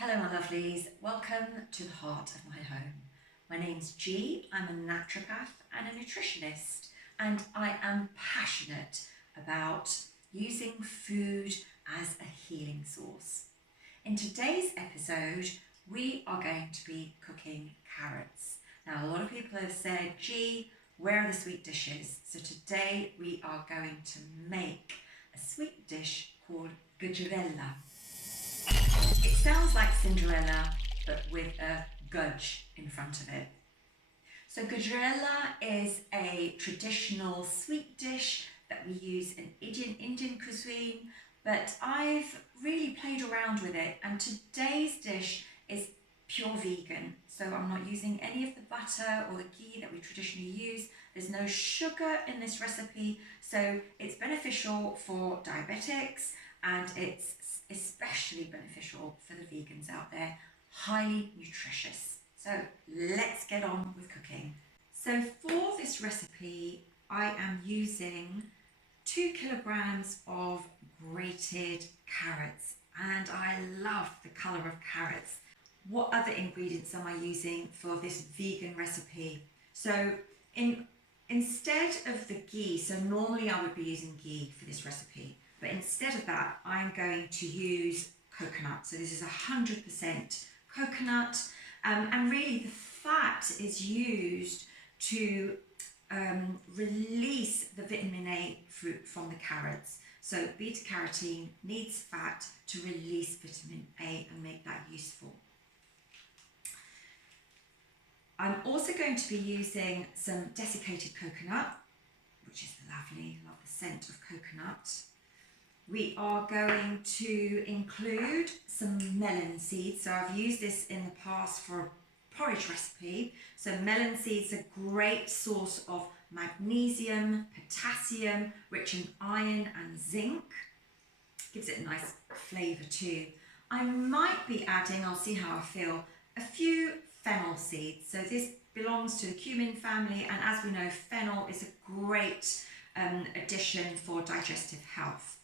Hello my lovelies, welcome to the heart of my home. My name's G, I'm a naturopath and a nutritionist, and I am passionate about using food as a healing source. In today's episode, we are going to be cooking carrots. Now a lot of people have said, G, where are the sweet dishes? So today we are going to make a sweet dish called Gajrela. It sounds like Cinderella, but with a gudge in front of it. So Gajrela is a traditional sweet dish that we use in Indian cuisine, but I've really played around with it, and today's dish is pure vegan. So I'm not using any of the butter or the ghee that we traditionally use. There's no sugar in this recipe, so it's beneficial for diabetics, and it's especially beneficial for the vegans out there, highly nutritious. So let's get on with cooking. So for this recipe, I am using 2 kilograms of grated carrots, and I love the colour of carrots. What other ingredients am I using for this vegan recipe? So instead of the ghee, so normally I would be using ghee for this recipe, but instead of that, I'm going to use coconut. So this is 100% coconut, and really the fat is used to release the vitamin A fruit from the carrots. So beta carotene needs fat to release vitamin A and make that useful. I'm also going to be using some desiccated coconut, which is lovely, love the scent of coconut. We are going to include some melon seeds. So I've used this in the past for a porridge recipe. So melon seeds are a great source of magnesium, potassium, rich in iron and zinc. Gives it a nice flavour too. I might be adding, I'll see how I feel, a few fennel seeds. So this belongs to the cumin family, and as we know, fennel is a great addition for digestive health.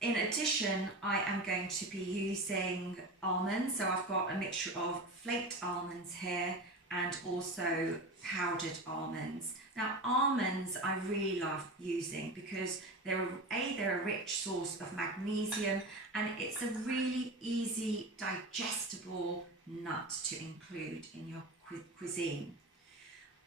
In addition, I am going to be using almonds. So I've got a mixture of flaked almonds here and also powdered almonds. Now almonds I really love using because they're a rich source of magnesium, and it's a really easy digestible nut to include in your cuisine.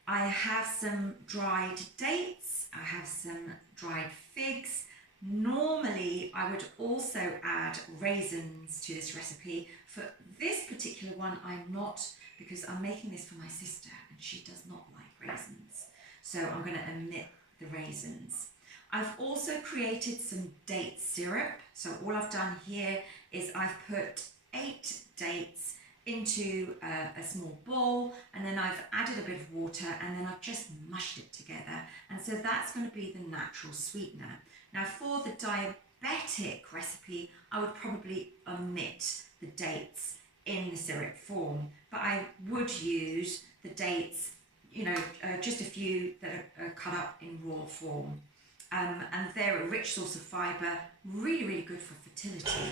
I have some dried dates, I have some dried figs. Normally I would also add raisins to this recipe. For this particular one I'm not, because I'm making this for my sister and she does not like raisins. So I'm going to omit the raisins. I've also created some date syrup. So all I've done here is I've put 8 dates into a small bowl, and then I've added a bit of water, and then I've just mushed it together, and so that's going to be the natural sweetener. Now for the diabetic recipe, I would probably omit the dates in the syrup form, but I would use the dates, just a few that are cut up in raw form, and they're a rich source of fibre, really good for fertility.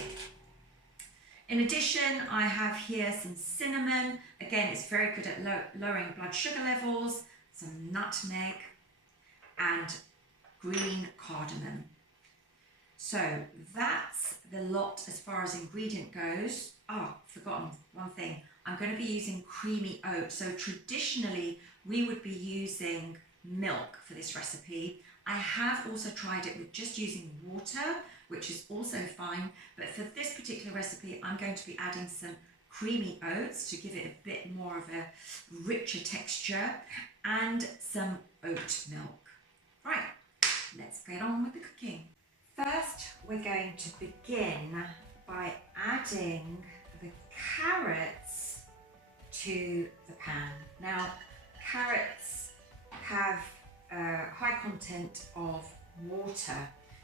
In addition, I have here some cinnamon. Again, it's very good at lowering blood sugar levels, some nutmeg, and green cardamom. So that's the lot as far as ingredient goes. Oh, forgotten one thing. I'm going to be using creamy oat. So traditionally, we would be using milk for this recipe. I have also tried it with just using water, which is also fine, but for this particular recipe I'm going to be adding some creamy oats to give it a bit more of a richer texture, and some oat milk. Right, let's get on with the cooking. First we're going to begin by adding the carrots to the pan. Now carrots have a high content of water.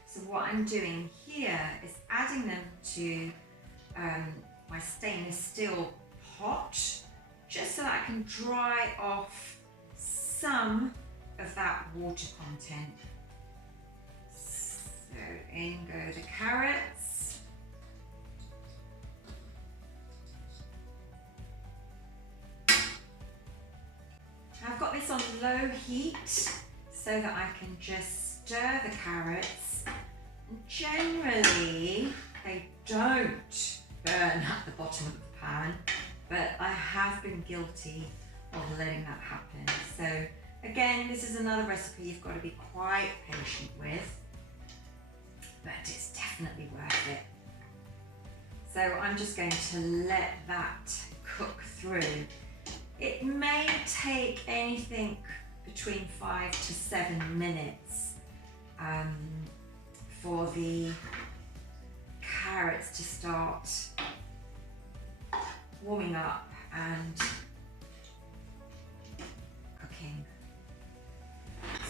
So what I'm doing here is adding them to my stainless steel pot, just so that I can dry off some of that water content. So in go the carrots. this on low heat so that I can just stir the carrots. And generally, they don't burn at the bottom of the pan, but I have been guilty of letting that happen. So again, this is another recipe you've got to be quite patient with, but it's definitely worth it. So I'm just going to let that cook through. It may take anything between 5 to 7 minutes for the carrots to start warming up and cooking.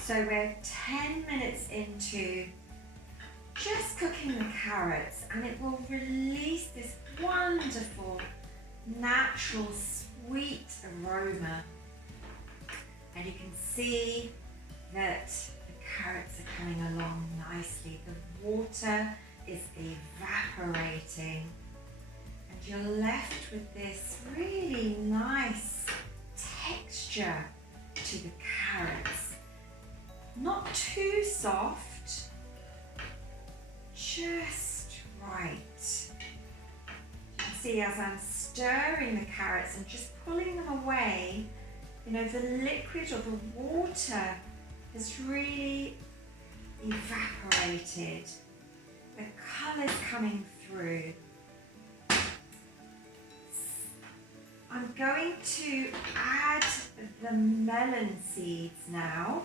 So we're 10 minutes into just cooking the carrots, and it will release this wonderful, natural, sweet aroma. And you can see that the carrots are coming along nicely. The water is evaporating, and you're left with this really nice texture to the carrots. Not too soft, just right. You can see as I'm stirring the carrots and just pulling them away, you know, the liquid or the water has really evaporated. The colour's coming through. I'm going to add the melon seeds now.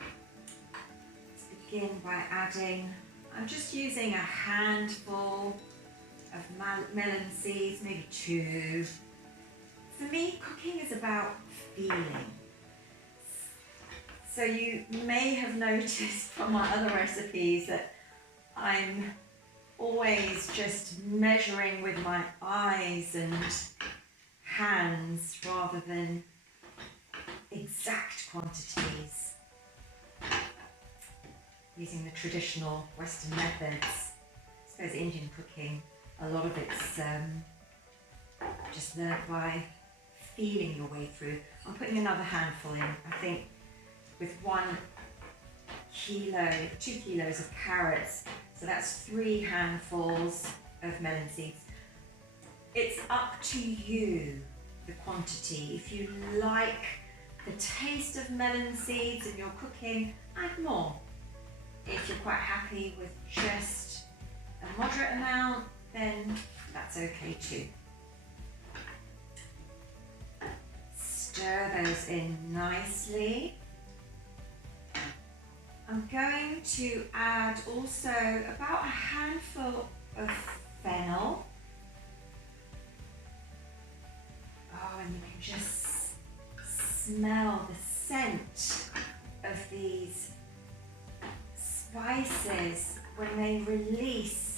Let's begin by adding, I'm just using a handful of melon seeds, maybe 2. For me, cooking is about feeling. So you may have noticed from my other recipes that I'm always just measuring with my eyes and hands rather than exact quantities, using the traditional Western methods. I suppose Indian cooking, a lot of it's just learnt by feeling your way through. I'm putting another handful in. I think with 1 kilo, 2 kilos of carrots, so that's 3 handfuls of melon seeds. It's up to you, the quantity. If you like the taste of melon seeds in your cooking, add more. If you're quite happy with just a moderate amount, then that's okay too. Stir those in nicely. I'm going to add also about a handful of fennel. Oh, and you can just smell the scent of these spices when they release.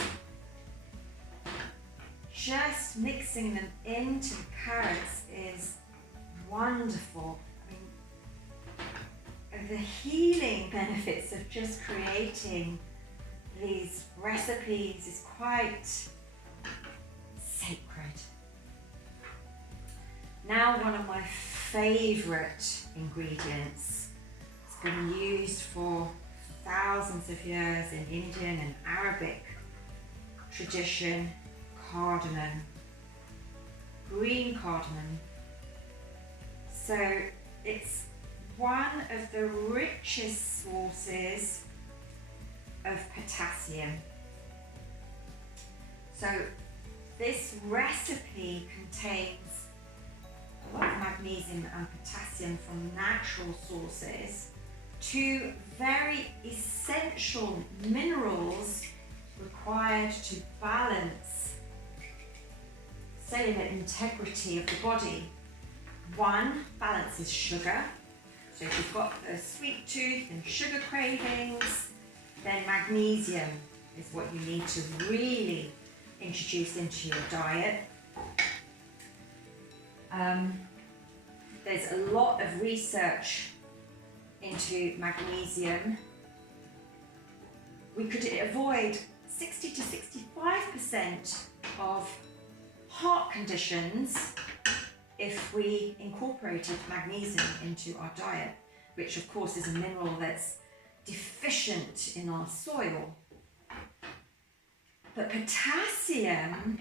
Just mixing them into the carrots is wonderful. I mean, the healing benefits of just creating these recipes is quite sacred. Now, one of my favourite ingredients. It's been used for thousands of years in Indian and Arabic tradition, cardamon, green cardamon. So it's one of the richest sources of potassium. So this recipe contains a lot of magnesium and potassium from natural sources, 2 very essential minerals required to balance cellular integrity of the body. 1 balances sugar. So if you've got a sweet tooth and sugar cravings, then magnesium is what you need to really introduce into your diet. There's a lot of research into magnesium. We could avoid 60 to 65% of heart conditions if we incorporated magnesium into our diet, which of course is a mineral that's deficient in our soil. But potassium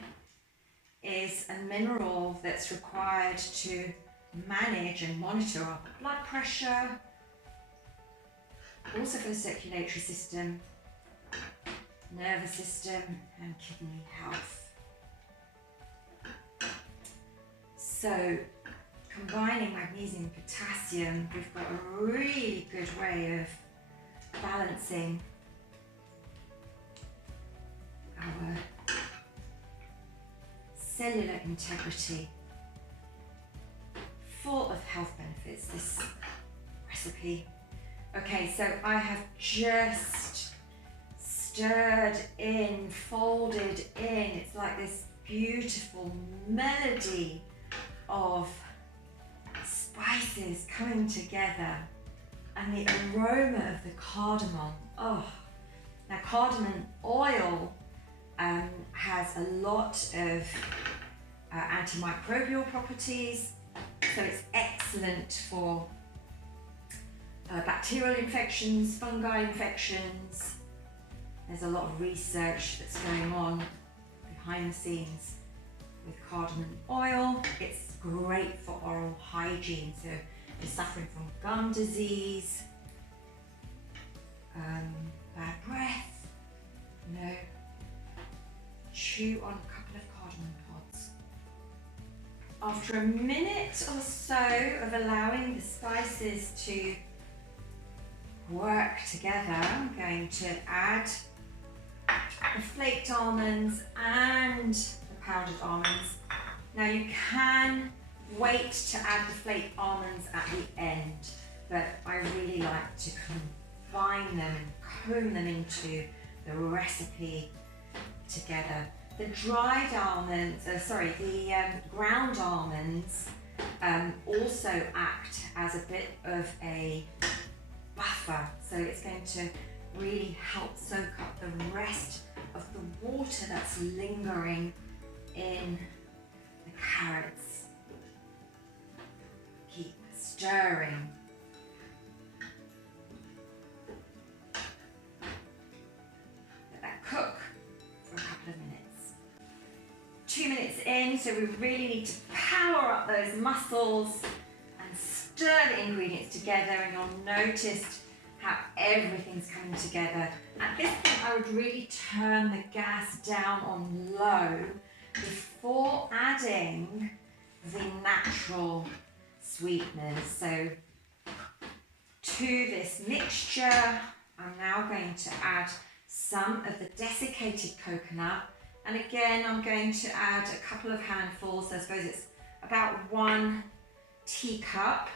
is a mineral that's required to manage and monitor our blood pressure, also for the circulatory system, nervous system, and kidney health. So, combining magnesium and potassium, we've got a really good way of balancing our cellular integrity. Full of health benefits, this recipe. Okay, so I have just stirred in, folded in. It's like this beautiful melody of spices coming together, and the aroma of the cardamom. Oh, now cardamom oil has a lot of antimicrobial properties, so it's excellent for bacterial infections, fungi infections. There's a lot of research that's going on behind the scenes with cardamom oil. It's great for oral hygiene, so if you're suffering from gum disease, bad breath, chew on a couple of cardamom pods. After a minute or so of allowing the spices to work together, I'm going to add the flaked almonds and the powdered almonds. Now you can wait to add the flaked almonds at the end, but I really like to combine them and comb them into the recipe together. The dried almonds, the ground almonds also act as a bit of a buffer, so it's going to really help soak up the rest of the water that's lingering in the carrots. Keep stirring. Let that cook for a couple of minutes. 2 minutes in, so we really need to power up those muscles and stir the ingredients together, and you'll notice how everything's coming together. At this point, I would really turn the gas down on low before adding the natural sweeteners. So to this mixture, I'm now going to add some of the desiccated coconut, and again I'm going to add a couple of handfuls. I suppose it's about 1 teacup.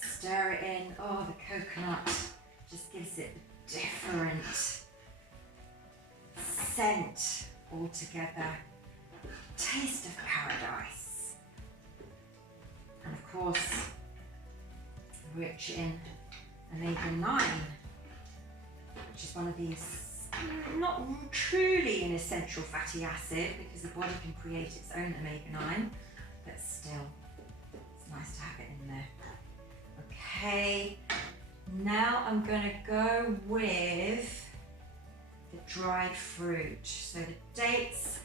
Stir it in. Oh, the coconut just gives it a different scent altogether. Taste of paradise. And of course, rich in omega-9, which is one of these, not truly an essential fatty acid because the body can create its own omega-9, but still, it's nice to have it in there. Okay, now I'm going to go with the dried fruit. So the dates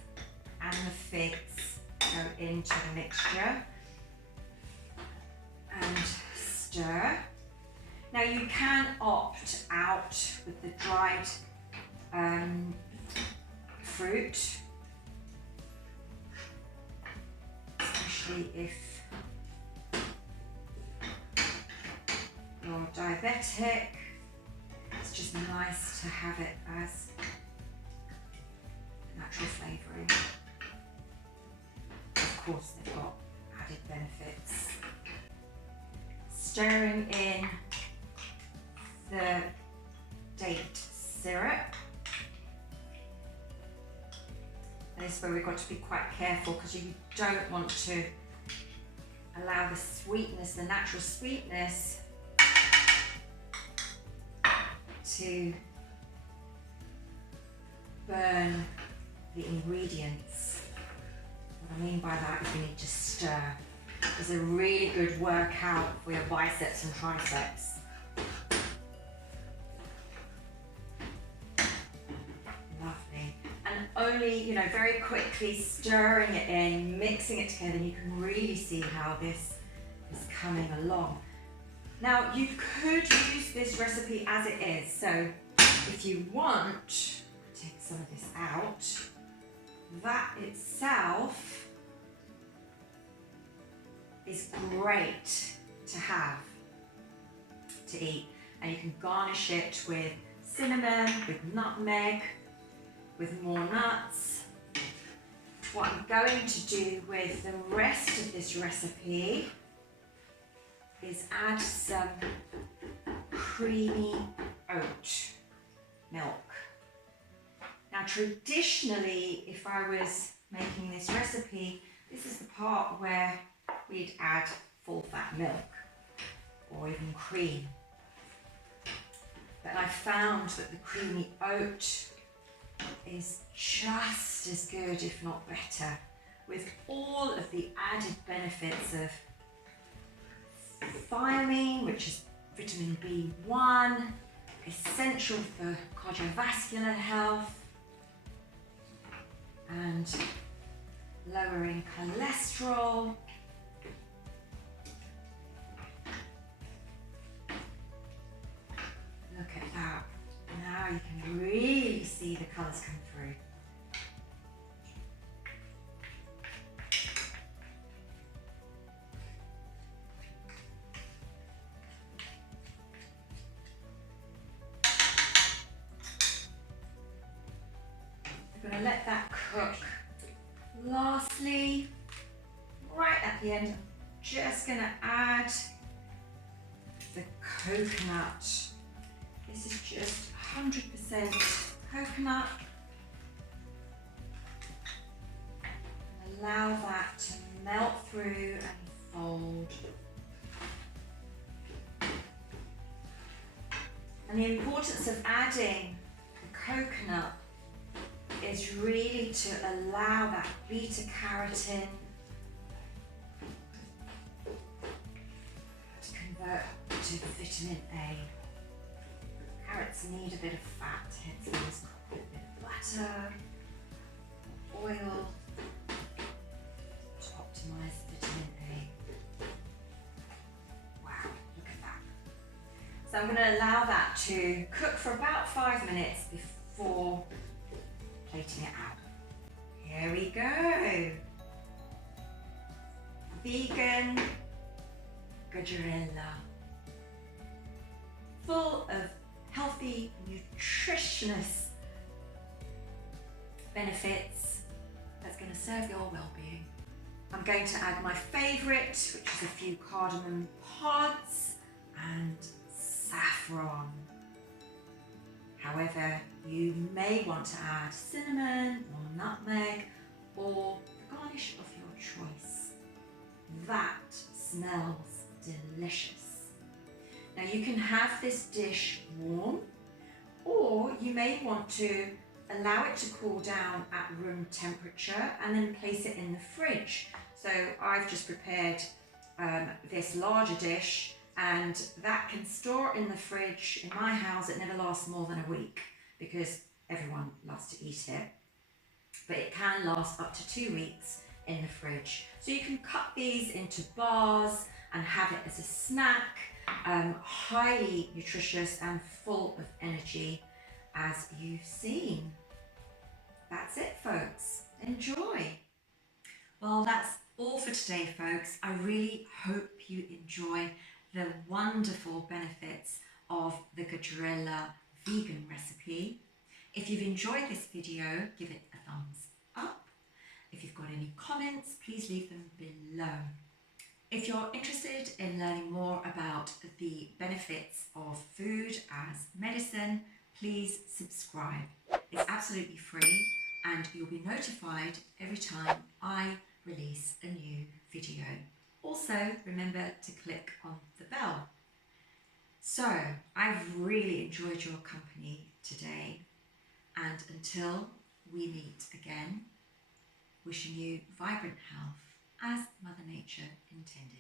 and the figs go into the mixture and stir. Now you can opt out with the dried fruit, especially if you're diabetic. It's just nice to have it as natural flavouring. Of course, they've got added benefits. Stirring in the date syrup. And this is where we've got to be quite careful because you don't want to allow the sweetness, the natural sweetness, to burn the ingredients. What I mean by that is we need to stir. It's a really good workout for your biceps and triceps. Lovely. And only, you know, very quickly stirring it in, mixing it together, you can really see how this is coming along. Now, you could use this recipe as it is. So if you want, take some of this out, that itself is great to have, to eat. And you can garnish it with cinnamon, with nutmeg, with more nuts. What I'm going to do with the rest of this recipe is add some creamy oat milk. Now traditionally, if I was making this recipe, this is the part where we'd add full fat milk or even cream. But I found that the creamy oat is just as good, if not better, with all of the added benefits of thiamine, which is vitamin B1, essential for cardiovascular health, and lowering cholesterol. Look at that. Now you can really see the colours come through. I'm going to let that cook. Lastly, right at the end, I'm just going to add the coconut. This is just 100% coconut. Allow that to melt through and fold. And the importance of adding the coconut is really to allow that beta carotene to convert to vitamin A. Carrots need a bit of fat, hence we use a bit of butter, oil to optimize vitamin A. Wow, look at that. So I'm going to allow that to cook for about 5 minutes before plating it out. Here we go. Vegan Gajrela. Full of healthy, nutritious benefits that's going to serve your well-being. I'm going to add my favourite, which is a few cardamom pods and saffron. However, you may want to add cinnamon or nutmeg or the garnish of your choice. That smells delicious. Now you can have this dish warm, or you may want to allow it to cool down at room temperature and then place it in the fridge. So I've just prepared this larger dish, and that can store in the fridge. In my house, it never lasts more than a week because everyone loves to eat it. But it can last up to 2 weeks in the fridge. So you can cut these into bars and have it as a snack, highly nutritious and full of energy, as you've seen. That's it, folks. Enjoy. Well, that's all for today, folks. I really hope you enjoy the wonderful benefits of the Gajrela vegan recipe. If you've enjoyed this video, give it a thumbs up. If you've got any comments, please leave them below. If you're interested in learning more about the benefits of food as medicine, please subscribe. It's absolutely free and you'll be notified every time I release a new video. Also, remember to click on the bell. So, I've really enjoyed your company today, and until we meet again, wishing you vibrant health as Mother Nature intended.